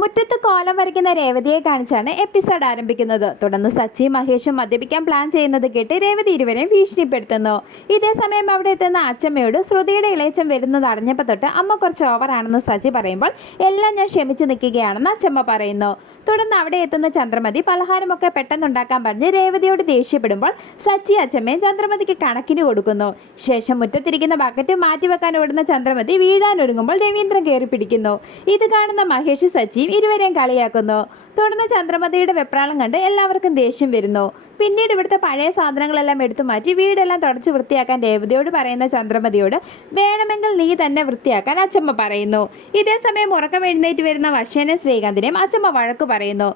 മുറ്റത്ത് കോലം വരയ്ക്കുന്ന രേവതിയെ കാണിച്ചാണ് എപ്പിസോഡ് ആരംഭിക്കുന്നത്. തുടർന്ന് സച്ചി മഹേഷും മദ്യപിക്കാൻ പ്ലാൻ ചെയ്യുന്നത് കേട്ട് രേവതി ഇരുവരെയും ഭീഷണിപ്പെടുത്തുന്നു. ഇതേ സമയം അവിടെ എത്തുന്ന അച്ചമ്മയോട് ശ്രുതിയുടെ ഇളയച്ചൻ വരുന്നത് അറിഞ്ഞപ്പോൾ തൊട്ട് അമ്മ കുറച്ച് ഓവറാണെന്ന് സച്ചി പറയുമ്പോൾ എല്ലാം ഞാൻ ക്ഷമിച്ചു നിൽക്കുകയാണെന്ന് അച്ചമ്മ പറയുന്നു. തുടർന്ന് അവിടെ എത്തുന്ന ചന്ദ്രമതി പലഹാരമൊക്കെ പെട്ടെന്നുണ്ടാക്കാൻ പറഞ്ഞ് രേവതിയോട് ദേഷ്യപ്പെടുമ്പോൾ സച്ചി അച്ചമ്മയും ചന്ദ്രമതിക്ക് കണക്കിന് കൊടുക്കുന്നു. ശേഷം മുറ്റത്തിരിക്കുന്ന ബക്കറ്റ് മാറ്റിവെക്കാൻ ഓടുന്ന ചന്ദ്രമതി വീഴാനൊരുങ്ങുമ്പോൾ രവീന്ദ്രൻ കയറി പിടിക്കുന്നു. ഇത് കാണുന്ന മഹേഷ് സച്ചിയും ഇരുവരെയും കളിയാക്കുന്നു. തുടർന്ന് ചന്ദ്രമതിയുടെ വെപ്രാളം കണ്ട് എല്ലാവർക്കും ദേഷ്യം വരുന്നു. പിന്നീട് ഇവിടുത്തെ പഴയ സാധനങ്ങളെല്ലാം എടുത്തു മാറ്റി വീടെല്ലാം തുടച്ച് വൃത്തിയാക്കാൻ രേവതിയോട് പറയുന്ന ചന്ദ്രമതിയോട് വേണമെങ്കിൽ നീ തന്നെ വൃത്തിയാക്കാൻ അച്ചമ്മ പറയുന്നു. ഇതേ സമയം ഉറക്കം എഴുന്നേറ്റ് വരുന്ന വർഷേനെ ശ്രീകാന്തിനെയും അച്ചമ്മ വഴക്ക് പറയുന്നു.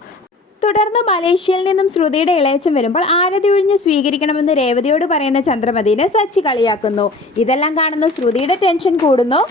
തുടർന്ന് മലേഷ്യയിൽ നിന്നും ശ്രുതിയുടെ ഇളയച്ചം വരുമ്പോൾ ആരതി ഒഴിഞ്ഞ് സ്വീകരിക്കണമെന്ന് രേവതിയോട് പറയുന്ന ചന്ദ്രമതിനെ സച്ചി കളിയാക്കുന്നു. ഇതെല്ലാം കാണുന്ന ശ്രുതിയുടെ ടെൻഷൻ കൂടുന്നു.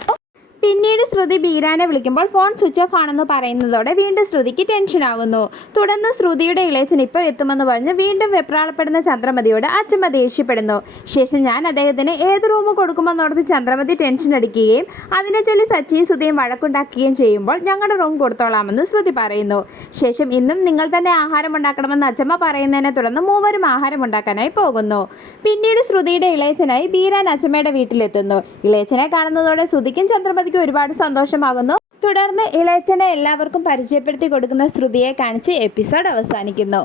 പിന്നീട് ശ്രുതി ബീരാനെ വിളിക്കുമ്പോൾ ഫോൺ സ്വിച്ച് ഓഫ് ആണെന്ന് പറയുന്നതോടെ വീണ്ടും ശ്രുതിക്ക് ടെൻഷൻ ആകുന്നു തുടർന്ന് ശ്രുതിയുടെ ഇളയച്ചൻ ഇപ്പോൾ എത്തുമെന്ന് പറഞ്ഞ് വീണ്ടും വെപ്രാളപ്പെടുന്ന ചന്ദ്രമതിയോട് അച്ഛമ്മ ദേഷ്യപ്പെടുന്നു. ശേഷം ഞാൻ അദ്ദേഹത്തിന് ഏത് റൂം കൊടുക്കുമെന്നോർത്ത് ചന്ദ്രമതി ടെൻഷൻ അടിക്കുകയും അതിനെ ചൊല്ലി സച്ചിയും ശ്രുതിയും വഴക്കുണ്ടാക്കുകയും ചെയ്യുമ്പോൾ ഞങ്ങളുടെ റൂം കൊടുത്തോളാമെന്ന് ശ്രുതി പറയുന്നു. ശേഷം ഇന്നും നിങ്ങൾ തന്നെ ആഹാരം ഉണ്ടാക്കണമെന്ന് അച്ഛമ്മ പറയുന്നതിനെ തുടർന്ന് മൂവരും ആഹാരം ഉണ്ടാക്കാനായി പോകുന്നു. പിന്നീട് ശ്രുതിയുടെ ഇളയച്ചനായി ബീരാൻ അച്ഛമ്മയുടെ വീട്ടിലെത്തുന്നു. ഇളയച്ചനെ കാണുന്നതോടെ ശ്രുതിക്കും ചന്ദ്രമതിക്കും ഒരുപാട് സന്തോഷമാകുന്നു. തുടർന്ന് ഇളയച്ചനെ എല്ലാവർക്കും പരിചയപ്പെടുത്തി കൊടുക്കുന്ന ശ്രുതിയെ കാണിച്ച് എപ്പിസോഡ് അവസാനിക്കുന്നു.